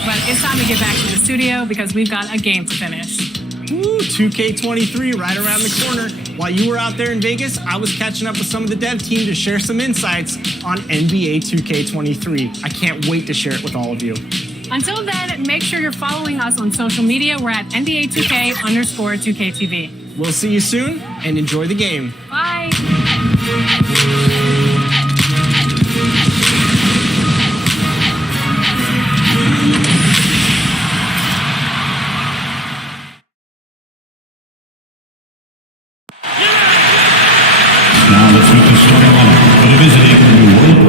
but it's time to get back to the studio because we've got a game to finish. Ooh, 2K23 right around the corner. While you were out there in Vegas, I was catching up with some of the dev team to share some insights on NBA 2K23. I can't wait to share it with all of you. Until then, make sure you're following us on social media. We're at NBA2K_2KTV. We'll see you soon, and enjoy the game. Bye. Now let's meet the starting lineup for the visiting New Orleans.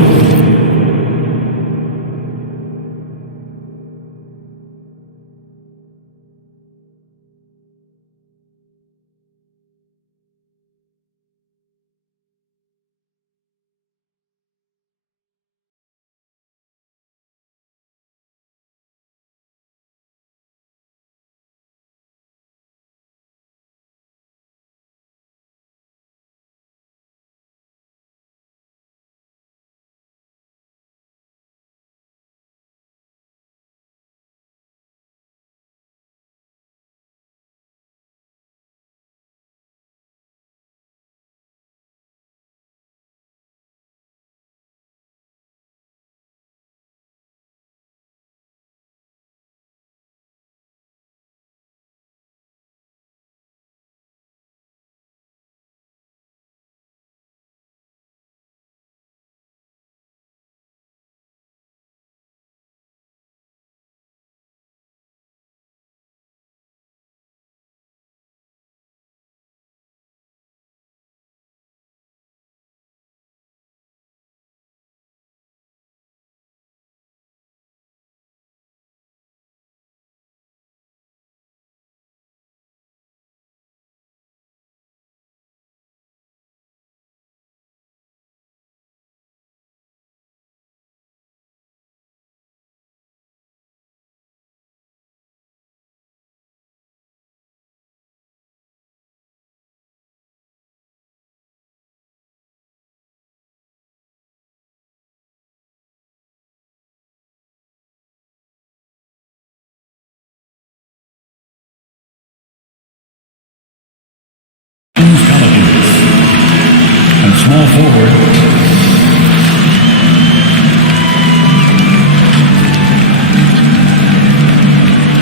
And small forward.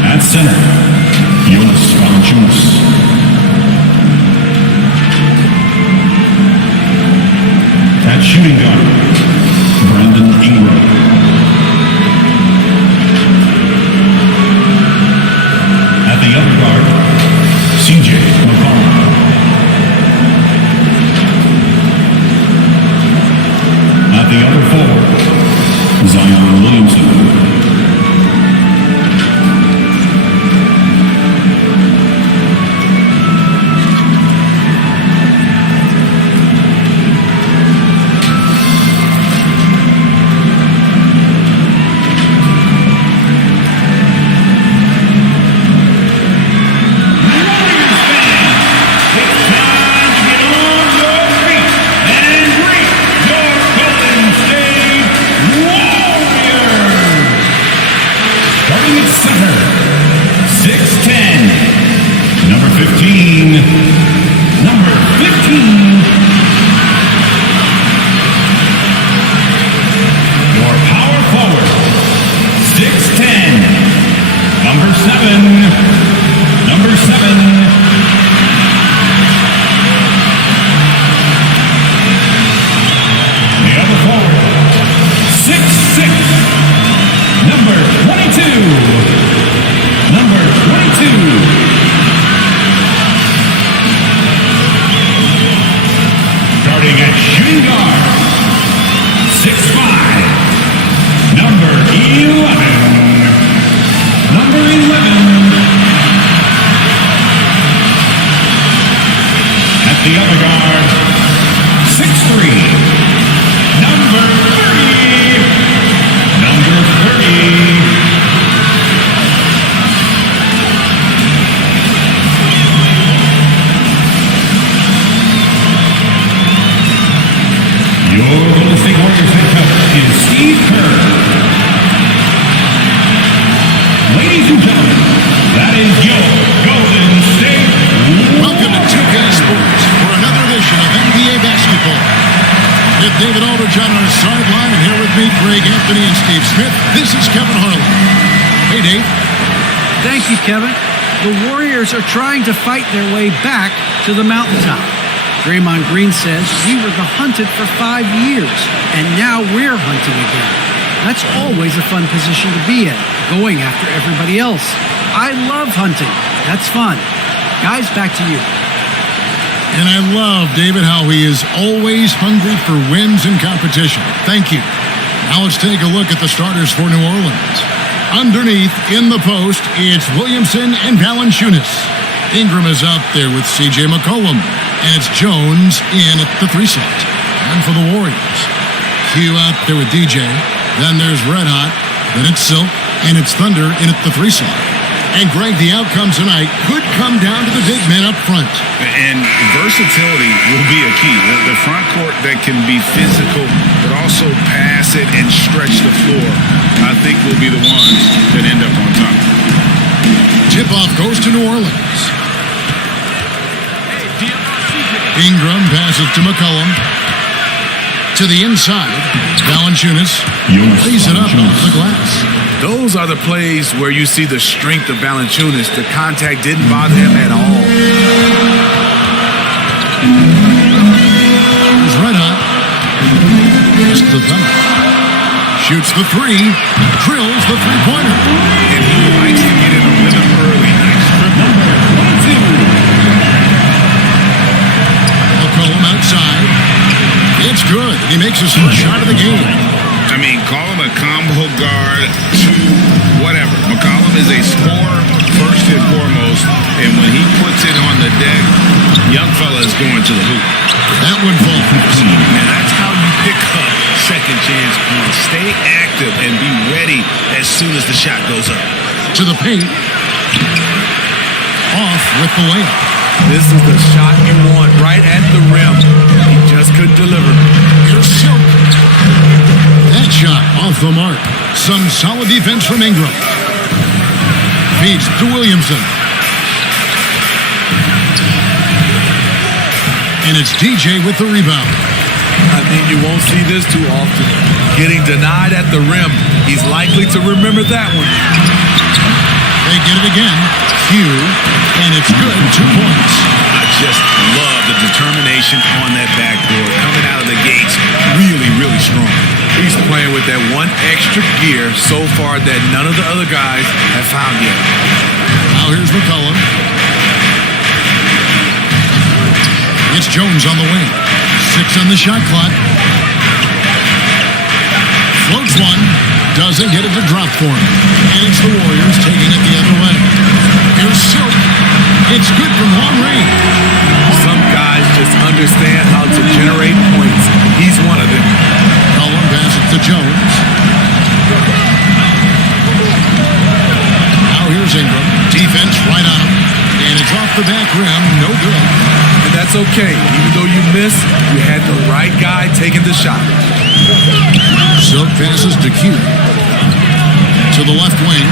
At center, Jonas Valanciunas. At shooting guard, Brandon Ingram. At the other guard, CJ McCollum. At the other forward, Zion Williamson. Number 11, to gentlemen, that is your Golden State Welcome to 2K Sports for another edition of NBA basketball. With David Aldridge on our sideline, and here with me, Greg Anthony and Steve Smith. This is Kevin Harlan. Hey, Dave. Thank you, Kevin. The Warriors are trying to fight their way back to the mountaintop. Draymond Green says we were the hunted for 5 years, and now we're hunting again. That's always a fun position to be in, going after everybody else. I love hunting. That's fun. Guys, back to you. And I love David how he is always hungry for wins and competition. Thank you. Now let's take a look at the starters for New Orleans. Underneath, in the post, it's Williamson and Valanciunas. Ingram is up there with C.J. McCollum. And it's Jones in at the 3 slot. And for the Warriors, Hugh out there with DJ. Then there's Red Hot. Then it's Silk. And it's Thunder in at the 3 slot. And Greg, the outcome tonight could come down to the big men up front. And versatility will be a key. The front court that can be physical, but also pass it and stretch the floor, I think will be the ones that end up on top. Tip-off goes to New Orleans. Ingram passes to McCollum. To the inside, Valanciunas lays it up off the glass. Those are the plays where you see the strength of Valanciunas. The contact didn't bother him at all. He's Red Hot. Just the thunder. Shoots the 3. Drills the 3-pointer. And he likes to get in a rhythm early. Nice triple. McCollum outside. It's good. He makes his first shot of the game. I mean, call him a combo guard, whatever. McCollum is a scorer first and foremost, and when he puts it on the deck, young fella is going to the hoop. That one falls. And that's how you pick up second chance points. Stay active and be ready as soon as the shot goes up. To the paint. Off with the layup. This is the shot you want right at the rim. He just couldn't deliver. Here's Silk. That shot off the mark. Some solid defense from Ingram. Feeds to Williamson. And it's DJ with the rebound. I mean, you won't see this too often. Getting denied at the rim. He's likely to remember that one. They get it again. Hugh. And it's good. 2 points. I just love the determination on that backboard. Coming out of the gates really, really strong. He's playing with that one extra gear so far that none of the other guys have found yet. Now here's McCollum. It's Jones on the wing. 6 on the shot clock. Floats one. Doesn't get it to drop for him. And it's the Warriors taking it the other way. Here's Silk. It's good from long range. Some guys just understand how to generate points. He's one of them. Colin passes to Jones. Now here's Ingram. Defense right on him. And it's off the back rim. No good. And that's okay. Even though you missed, you had the right guy taking the shot. Silk passes to Q. To the left wing.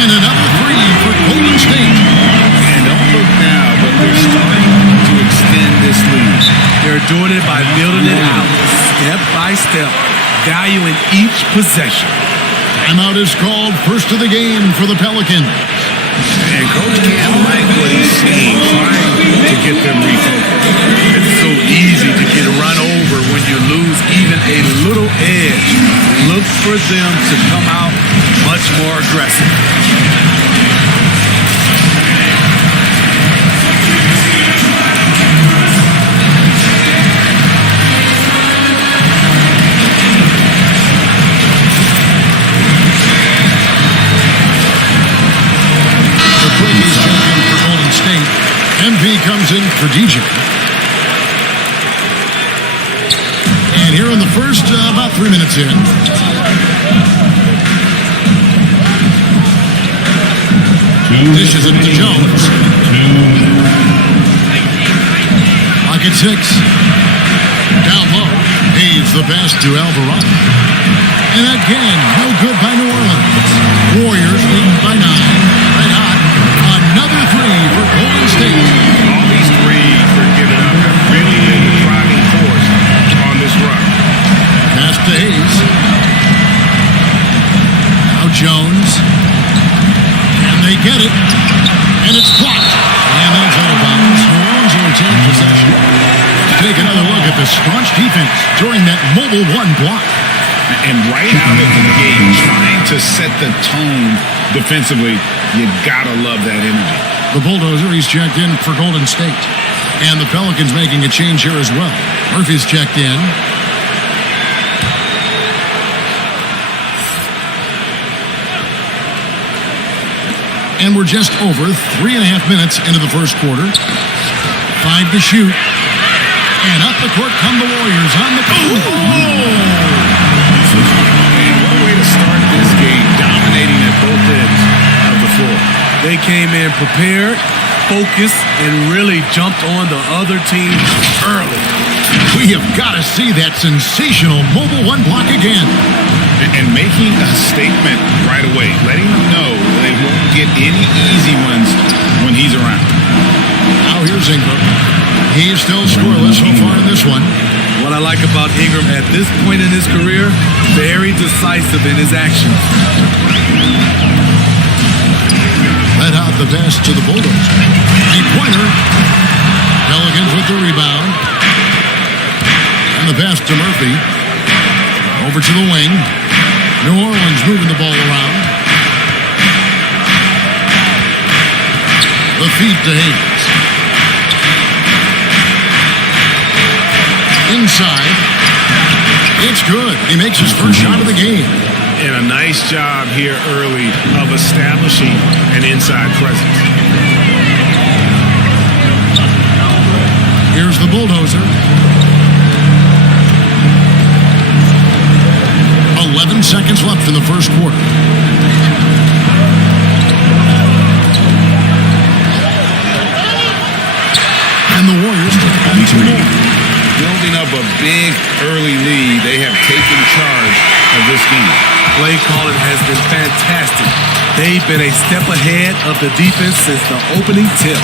And another 3 for Golden State. And don't look now, but they're starting to extend this lead. They're doing it by building it out, step by step, valuing each possession. Timeout is called. First of the game for the Pelicans. And Coach can't like what he's seeing, trying to get them refocused. It's so easy to get run over when you lose even a little edge. Look for them to come out much more aggressive. The previous champion for Golden State. MP comes in for DJ. And here in the first, about 3 minutes in. Dishes it to Jones. Pocket 6. Down low. Hayes the pass to Alvarado. And again, no good by New Orleans. Warriors lead Jones. And they get it. And it's blocked. And that's out of bounds. New Orleans will retain possession. Take another look at the staunch defense during that mobile one block. And right out of the gate, trying to set the tone defensively, you gotta love that energy. The Bulldozer, he's checked in for Golden State. And the Pelicans making a change here as well. Murphy's checked in. And we're just over 3.5 minutes into the first quarter. 5 to shoot. And up the court come the Warriors on the boom. And what a way to start this game, dominating at both ends of the floor. They came in prepared, focused, and really jumped on the other team early. We have got to see that sensational mobile one block again. And making a statement right away, letting them know they won't get any easy ones when he's around. Now here's Ingram. He's still scoreless so far in this one. What I like about Ingram at this point in his career, very decisive in his actions. Let out the pass to the Bulldogs. Three-pointer. Pelicans with the rebound. And the pass to Murphy. Over to the wing. New Orleans moving the ball around. The feed to Hayes. Inside. It's good. He makes his first shot of the game. And a nice job here early of establishing an inside presence. Here's the Bulldozer. 11 seconds left in the first quarter. And the Warriors only 2 more. Building up a big early lead, they have taken charge of this game. Play calling has been fantastic. They've been a step ahead of the defense since the opening tip.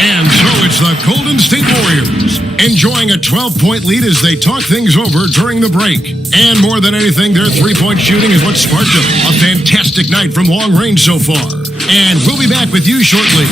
And so it's the Golden State Warriors enjoying a 12-point lead as they talk things over during the break. And more than anything, their three-point shooting is what sparked them. A fantastic night from long range so far. And we'll be back with you shortly.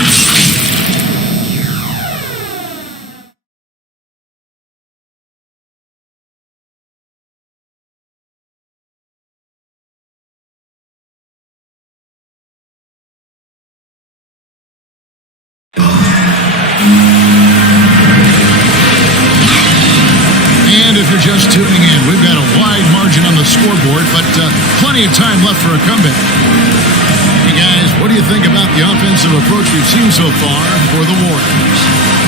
If you're just tuning in, we've got a wide margin on the scoreboard, but plenty of time left for a comeback. Hey guys, what do you think about the offensive approach we've seen so far for the Warriors?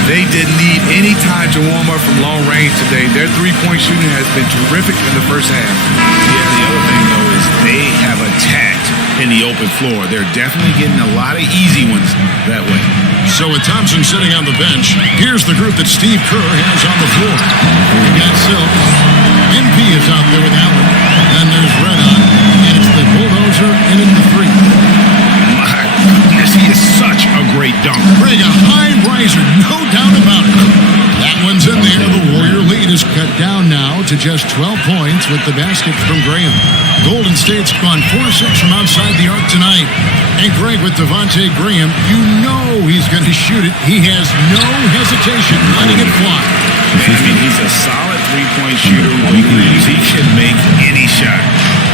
They didn't need any time to warm up from long range today. Their three-point shooting has been terrific in the first half. Yeah, the other thing, though, is they have attacked in the open floor. They're definitely getting a lot of easy ones that way. So with Thompson sitting on the bench, here's the group that Steve Kerr has on the floor. We've got Silks. NP is out there with Allen. Then there's Redon. And it's the Bulldozer in at the 3. My goodness, he is such a great dunker. Greg, a high riser, no doubt about it. That one's in there. The Warrior lead is cut down now to just 12 points with the basket from Graham. Golden State's gone 4-6 from outside the arc tonight. And Greg, with Devontae Graham, you know he's going to shoot it. He has no hesitation letting it fly. I mean, he's a solid three-point shooter. He can make any shot.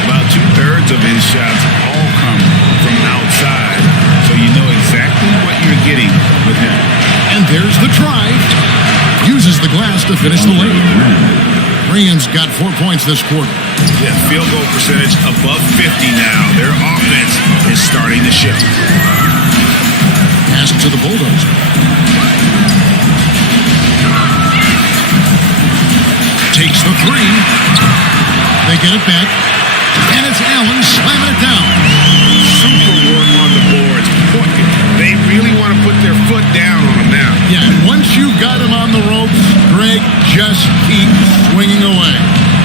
About 2/3 of his shots all come from outside. So you know exactly what you're getting with him. And there's the drive. Uses the glass to finish the lane. Graham's got 4 points this quarter. Yeah, field goal percentage above 50 now. Their offense is starting to shift. Pass to the Bulldozer. Takes the 3. They get it back. And it's Allen slamming it down. Super work on the boards. They really want to put their foot down on him now. Yeah, and once you got him on the ropes, Greg, just keep swinging away.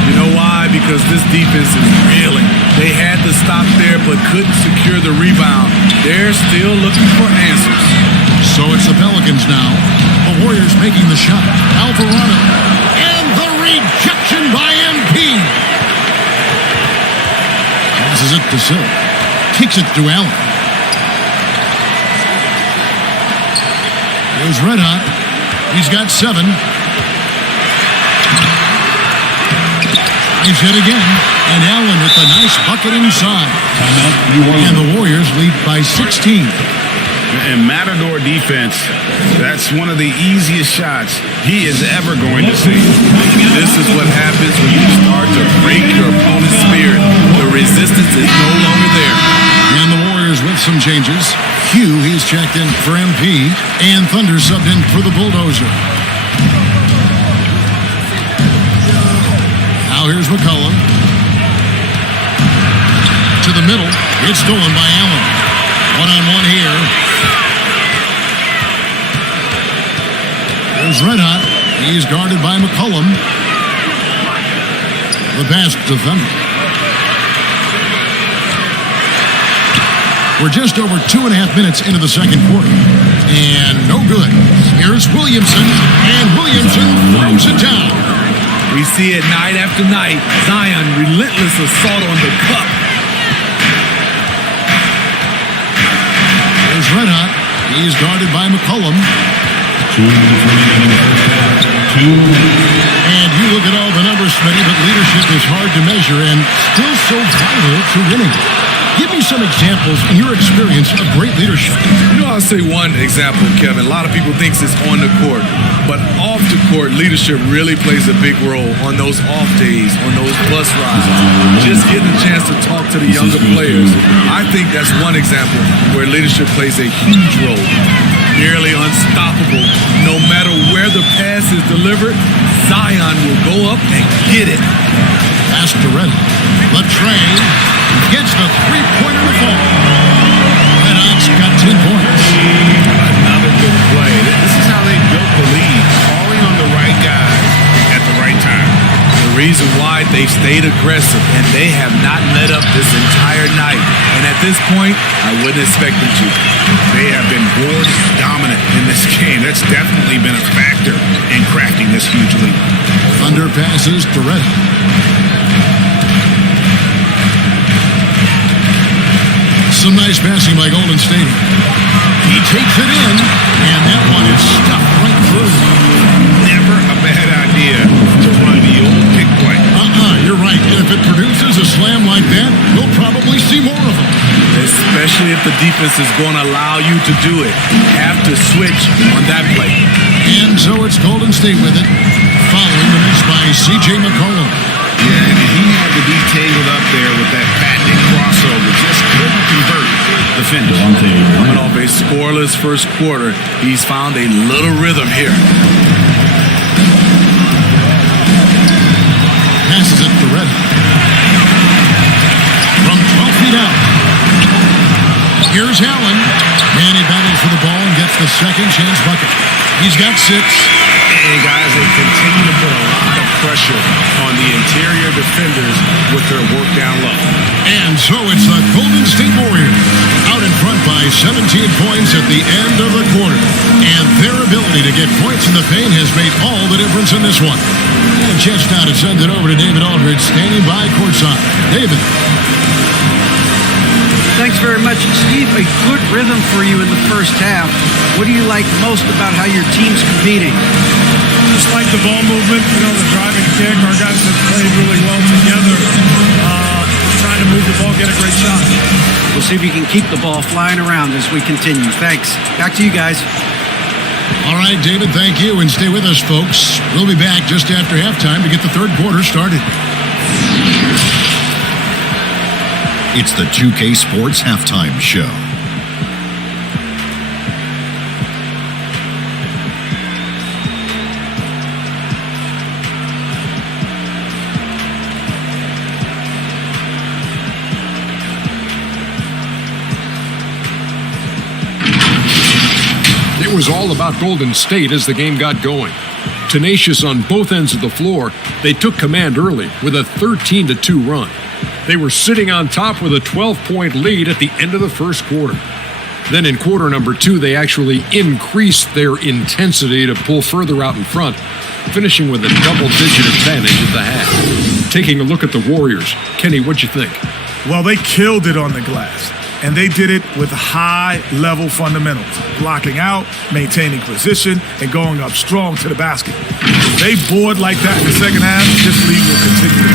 You know why? Because this defense is reeling. They had to stop there but couldn't secure the rebound. They're still looking for answers. So it's the Pelicans now. The Warriors making the shot. Alvarado. And the rejection by MP. Passes it to Silk. Kicks it to Allen. Here's Red Hot. He's got 7. He's hit again. And Allen with a nice bucket inside. And the Warriors lead by 16. And Matador defense, that's one of the easiest shots he is ever going to see. This is what happens when you start to break your opponent's spirit. The resistance is no longer there. And the Warriors with some changes. Hugh, he's checked in for MP. And Thunder subbed in for the Bulldozer. Now here's McCollum. To the middle. It's stolen by Allen. One-on-one here. There's Red Hot. He's guarded by McCollum. The pass to Thunder. We're just over 2.5 minutes into the second quarter. And no good. Here's Williamson. And Williamson throws it down. We see it night after night. Zion, relentless assault on the cup. There's Red Hot. He's guarded by McCollum. 2 minutes remaining in the first half. 2 minutes. And you look at all the numbers, Smitty, but leadership is hard to measure and still so vital to winning. Give me some examples in your experience of great leadership. You know, I'll say one example, Kevin. A lot of people think it's on the court, but off the court, leadership really plays a big role on those off days, on those bus rides. Just getting a chance to talk to the younger players. I think that's one example where leadership plays a huge role. Nearly unstoppable. No matter where the pass is delivered, Zion will go up and get it. Pass to Red. Latrey gets the three-pointer to fall. Red Hot's got 10 points. Another good play. This is how they built the lead. Calling on the right guys at the right time. The reason why they stayed aggressive and they have not let up this entire night. And at this point, I wouldn't expect them to. They have been board dominant in this game. That's definitely been a factor in cracking this huge lead. Thunder passes to Red Hot. Some nice passing by Golden State. He takes it in, and that one is stuffed right through. Never a bad idea to run the old pick play. You're right. And if it produces a slam like that, we'll probably see more of them. Especially if the defense is going to allow you to do it. Have to switch on that play. And so it's Golden State with it, following the miss by C.J. McCollum. Yeah, and he had to be tangled up there with that patented crossover. Just couldn't convert the finish. Coming off a scoreless first quarter, he's found a little rhythm here. Passes it to Red. From 12 feet out. Here's Allen. And he battles for the ball and gets the second chance bucket. He's got 6. And guys, they continue to put a lot of pressure on the interior defenders with their work down low. And so it's the Golden State Warriors out in front by 17 points at the end of the quarter. And their ability to get points in the paint has made all the difference in this one. And chance now to send it over to David Aldridge, standing by courtside. David. Thanks very much, Steve. A good rhythm for you in the first half. What do you like most about how your team's competing? Just like the ball movement, the driving kick. Our guys have played really well together. Trying to move the ball, get a great shot. We'll see if you can keep the ball flying around as we continue. Thanks. Back to you guys. All right, David, thank you. And stay with us, folks. We'll be back just after halftime to get the third quarter started. It's the 2K Sports Halftime Show. It was all about Golden State as the game got going. Tenacious on both ends of the floor, they took command early with a 13-2 run. They were sitting on top with a 12-point lead at the end of the first quarter. Then in quarter number 2, they actually increased their intensity to pull further out in front, finishing with a double-digit advantage at the half. Taking a look at the Warriors, Kenny, what'd you think? Well, they killed it on the glass. and they did it with high-level fundamentals, blocking out, maintaining position, and going up strong to the basket. If they board like that in the second half, this league will continue.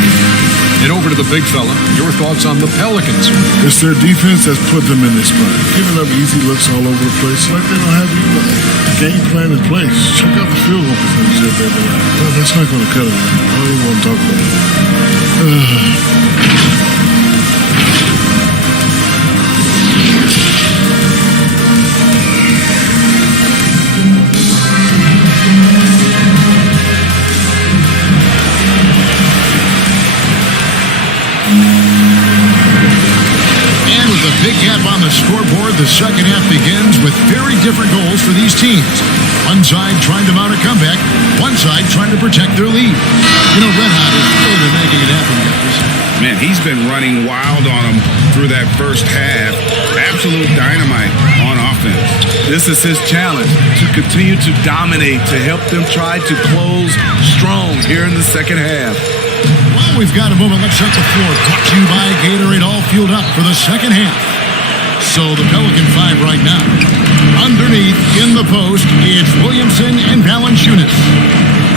And over to the big fella, your thoughts on the Pelicans. It's their defense that's put them in this spot. Giving up easy looks all over the place, like they don't have anybody. Game plan in place. Check out the field goal percentage that they've been at. Well, that's not going to cut it. I don't even want to talk about it. Big gap on the scoreboard. The second half begins with very different goals for these teams. One side trying to mount a comeback, one side trying to protect their lead. You know, Red Hot has really been making it happen, guys. Man, he's been running wild on them through that first half. Absolute dynamite on offense. This is his challenge, to continue to dominate, to help them try to close strong here in the second half. Well, we've got a moment. Let's set the floor. Brought to you by Gatorade, all fueled up for the second half. So the Pelican 5 right now. Underneath, in the post, it's Williamson and Valanciunas.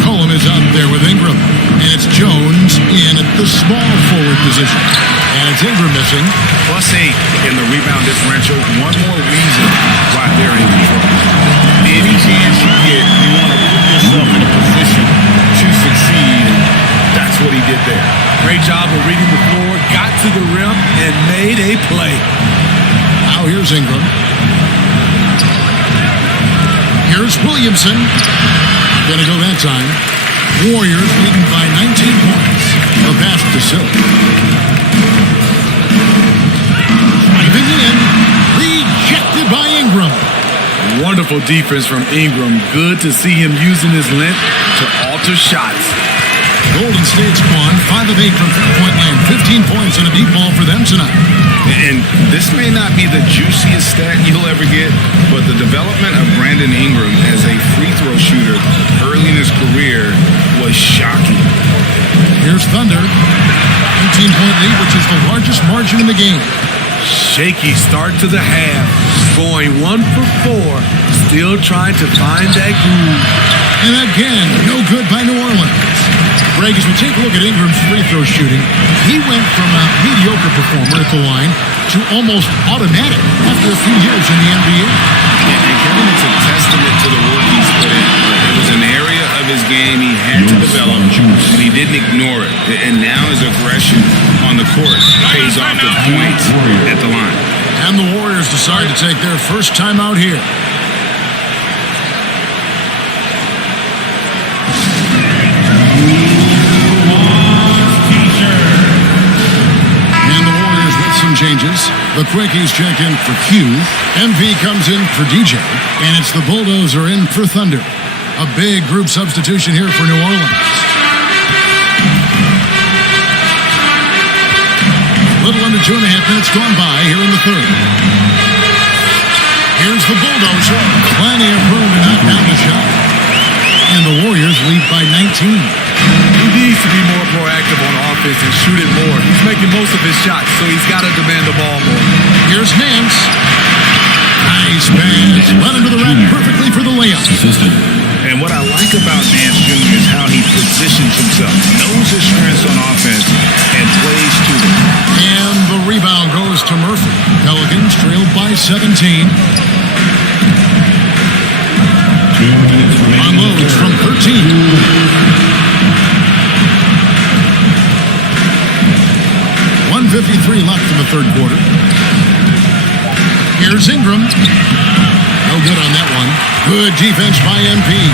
Cullum is out there with Ingram. And it's Jones in at the small forward position. And it's Ingram missing. +8 in the rebound differential. One more reason why they're in control. Any chance you get, you want to put yourself in a position to succeed. That's what he did there. Great job of reading the floor, got to the rim, and made a play. Now here's Ingram. Here's Williamson. Gonna go that time. Warriors leading by 19 points. A pass to Silk. Driving in. Rejected by Ingram. Wonderful defense from Ingram. Good to see him using his length to alter shots. Golden State's won 5 of 8 from three-point land. 15 points and a deep ball for them tonight. And this may not be the juiciest stat you'll ever get, but the development of Brandon Ingram as a free throw shooter early in his career was shocking. Here's Thunder. 18-point lead, which is the largest margin in the game. Shaky start to the half. Going 1 for 4. Still trying to find that groove. And again, no good by New Orleans. Greg, as we take a look at Ingram's free throw shooting, he went from a mediocre performer at the line to almost automatic after a few years in the NBA. And Kevin, it's a testament to the work he's put in. It was an area of his game he had to develop, and he didn't ignore it. And now his aggression on the court pays off with points at the line. And the Warriors decide to take their first time out here. Changes. The Quickies check in for Q. MP comes in for DJ. And it's the Bulldozer in for Thunder. A big group substitution here for New Orleans. Little under 2.5 minutes gone by here in the third. Here's the Bulldozer. Plenty of room to knock down the shot. And the Warriors lead by 19. He needs to be more proactive on offense and shoot it more. He's making most of his shots, so he's got to demand the ball more. Here's Nance. Nice pass. Run into the rack perfectly for the layup. And what I like about Nance Jr. is how he positions himself, knows his strengths on offense, and plays to them. And the rebound goes to Murphy. Pelicans trailed by 17. Unloads from 13. 1:53 left in the third quarter. Here's Ingram. No good on that one. Good defense by MP.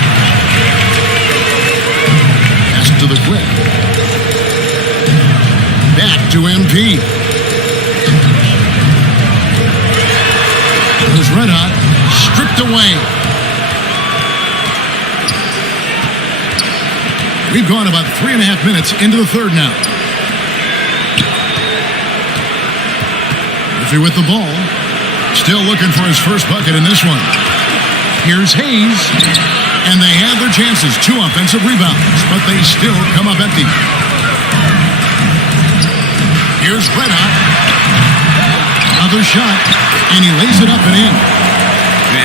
Pass to the quick. Back to MP. There's Red Hot. Stripped away. We've gone about 3.5 minutes into the third now. Murphy with the ball. Still looking for his first bucket in this one. Here's Hayes. And they have their chances. 2 offensive rebounds, but they still come up empty. Here's Red Hot. A Another shot, and he lays it up and in.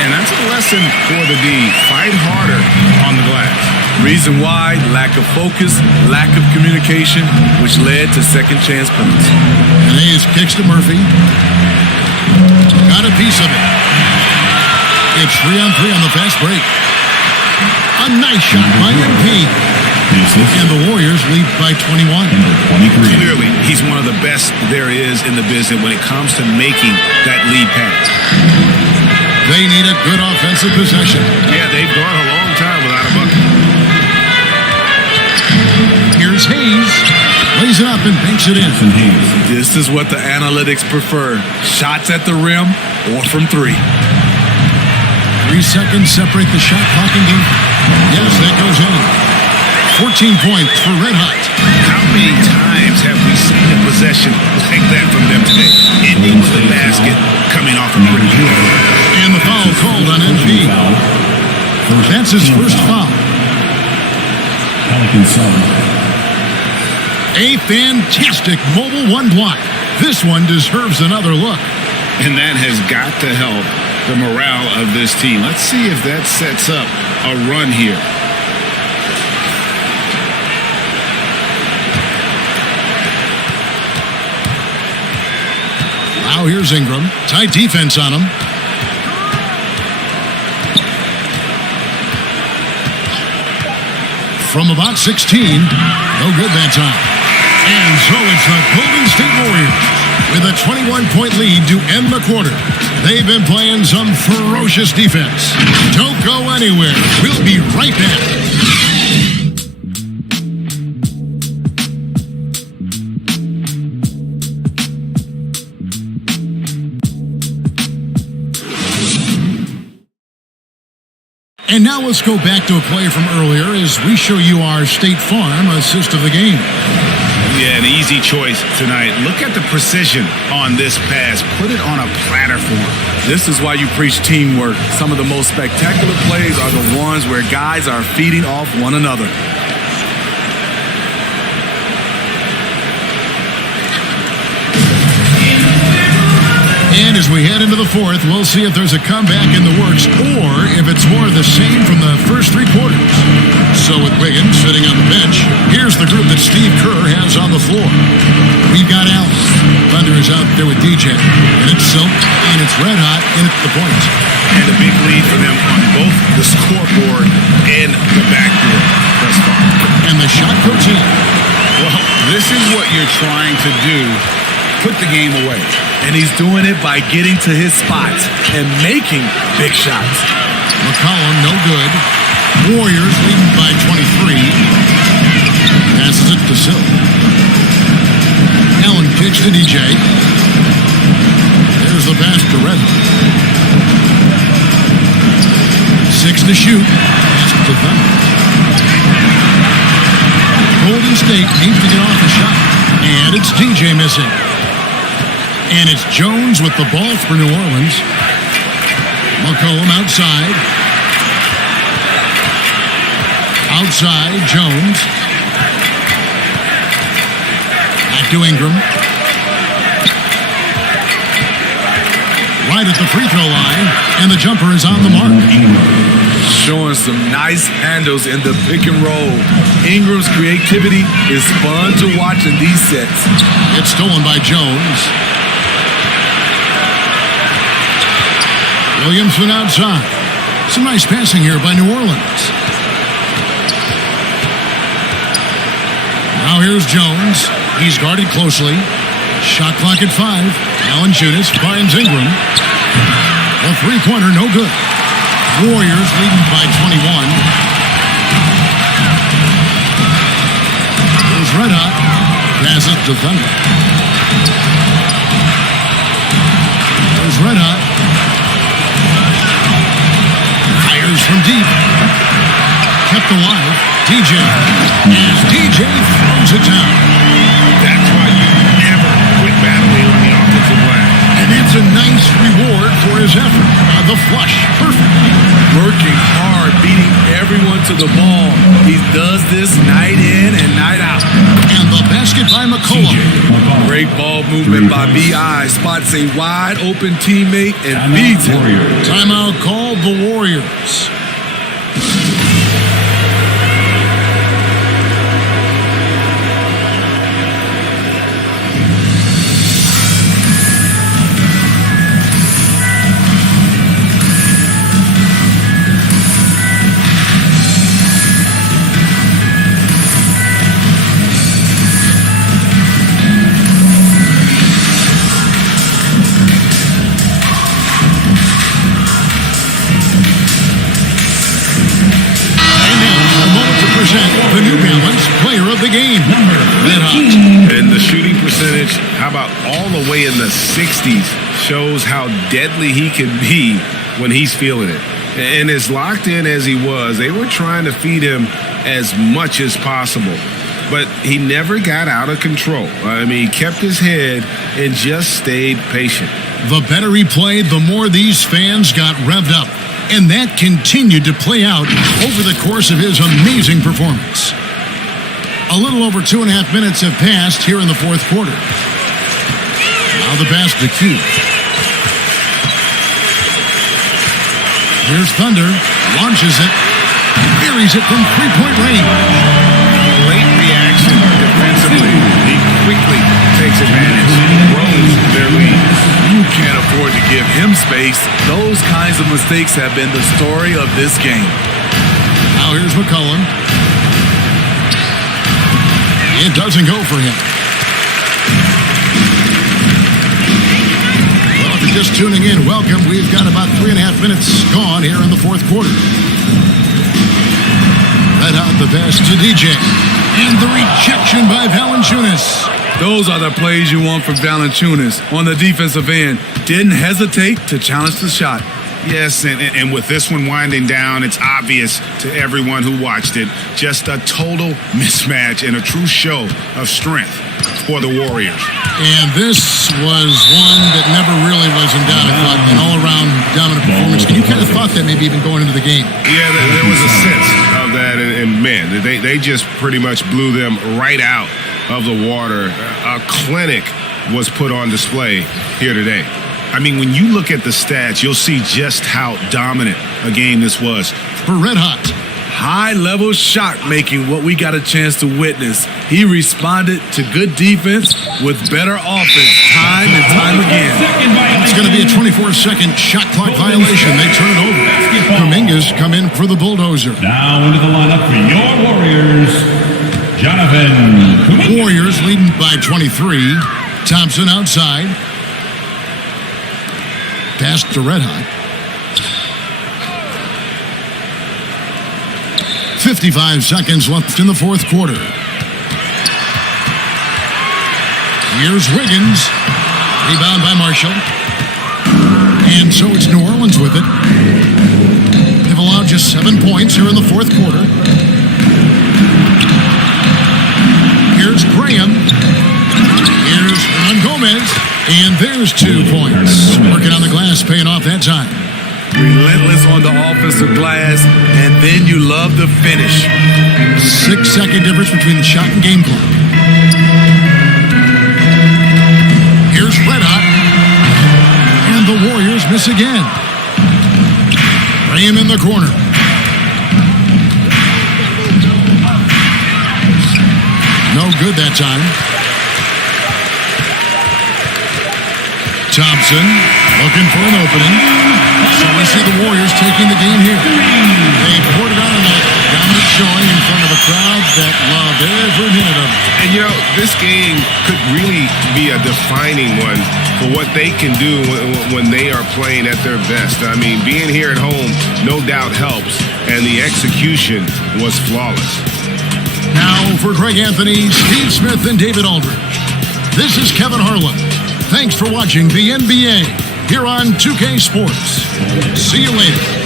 And that's a lesson for the D. Fight harder on the glass. Reason why, lack of focus, lack of communication, which led to second chance points. And Hayes kicks to Murphy. Got a piece of it. It's 3-on-3 on the fast break. A nice shot by MP. And the Warriors lead by 21. Clearly, he's one of the best there is in the business when it comes to making that lead pass. They need a good offensive possession. Yeah, they've gone a long time without a bucket. Here's Hayes. Lays it up and banks it in. This is what the analytics prefer. Shots at the rim or from three. 3 seconds separate the shot clock and game. Yes, that goes in. 14 points for Red Hot. How many times have we seen a possession like that from them today? Ending with the basket, coming off a pretty good. And the foul called on NP. That's his first foul. A fantastic mobile one block. This one deserves another look. And that has got to help the morale of this team. Let's see if that sets up a run here. Now here's Ingram. Tight defense on him. From about 16. No good that time. And so it's the Golden State Warriors with a 21-point lead to end the quarter. They've been playing some ferocious defense. Don't go anywhere. We'll be right back. And now let's go back to a play from earlier as we show you our State Farm assist of the game. Yeah, an easy choice tonight. Look at the precision on this pass. Put it on a platter for him. This is why you preach teamwork. Some of the most spectacular plays are the ones where guys are feeding off one another. And as we head into the fourth, we'll see if there's a comeback in the works or if it's more of the same from the first 3 quarters. So with Wiggins sitting on the bench, here's the group that Steve Kerr has on the floor. We've got Allen. Thunder is out there with DJ. And it's Silk, and it's Red Hot, and it's the points. And a big lead for them on both the scoreboard and the backboard thus far. And the shot goes in. Well, this is what you're trying to do. Put the game away. And he's doing it by getting to his spots and making big shots. McCollum, no good. Warriors leading by 23. Passes it to Silk. Allen kicks to DJ. There's the pass to Red. 6 to shoot. Pass to Thunder. Golden State needs to get off the shot. And it's DJ missing. And it's Jones with the ball for New Orleans. McCollum outside. Outside, Jones. Back to Ingram. Right at the free throw line. And the jumper is on the mark. Showing some nice handles in the pick and roll. Ingram's creativity is fun to watch in these sets. It's stolen by Jones. Williamson outside. Some nice passing here by New Orleans. Now here's Jones. He's guarded closely. Shot clock at 5. Allen Junis finds Ingram. A three-pointer, no good. Warriors leading by 21. Here's Red Hot. Passes to Thunder. There's Red Hot. From deep. Kept alive. DJ. As DJ throws it down. That's why you never quit battling on the offensive line. And that's It's a nice reward for his effort. The flush, perfect. Working hard, beating everyone to the ball. He does this night in and night out. And the basket by McCollum. Great ball movement by B.I. Spots a wide open teammate and feeds him. Timeout called the Warriors. The New Balance Player of the Game, Red Hot. And the shooting percentage, how about all the way in the 60s, shows how deadly he can be when he's feeling it. And as locked in as he was, they were trying to feed him as much as possible. But he never got out of control. I mean, he kept his head and just stayed patient. The better he played, the more these fans got revved up. And that continued to play out over the course of his amazing performance. A little over 2.5 minutes have passed here in the fourth quarter. Now the pass to Q. Here's Thunder, launches it, buries it from three-point range. Late reaction defensively. He quickly takes advantage, grows their lead. You can't afford to give him space. Those kinds of mistakes have been the story of this game. Now here's McCollum. It doesn't go for him. Well, if you're just tuning in, welcome. We've got about 3.5 minutes gone here in the fourth quarter. Right out the pass to DJ. And the rejection by Valanciunas. Those are the plays you want from Valanciunas on the defensive end. Didn't hesitate to challenge the shot. Yes, and with this one winding down, it's obvious to everyone who watched it. Just a total mismatch and a true show of strength for the Warriors. And this was one that never really was in doubt. I thought an all-around dominant performance. And you kind of thought that maybe even going into the game. Yeah, there was a sense of that. And man, they just pretty much blew them right out of the water. A clinic was put on display here today. I mean, when you look at the stats, you'll see just how dominant a game this was. For Red Hot. High-level shot making, what we got a chance to witness. He responded to good defense with better offense time and time again. It's going to be a 24-second shot clock violation. They turn it over. Kuminga's come in for the bulldozer. Now into the lineup for your Warriors, Jonathan Kuminga. Warriors leading by 23. Thompson outside. Pass to Red Hot. 55 seconds left in the fourth quarter. Here's Wiggins. Rebound by Marshall. And so it's New Orleans with it. They've allowed just 7 points here in the fourth quarter. Here's Graham. Here's Ron Gomez. And there's 2 points. Working on the glass, paying off that time. Relentless on the offensive glass, and then you love the finish. 6-second difference between the shot and game clock. Here's Red Hot. And the Warriors miss again. Graham in the corner. No good that time. Thompson looking for an opening. So we see the Warriors taking the game here. They poured it on a dominant showing in front of a crowd that loved every minute of it. And you know, this game could really be a defining one for what they can do when they are playing at their best. I mean, being here at home no doubt helps, and the execution was flawless. Now for Greg Anthony, Steve Smith, and David Aldridge, this is Kevin Harlan. Thanks for watching the NBA here on 2K Sports. See you later.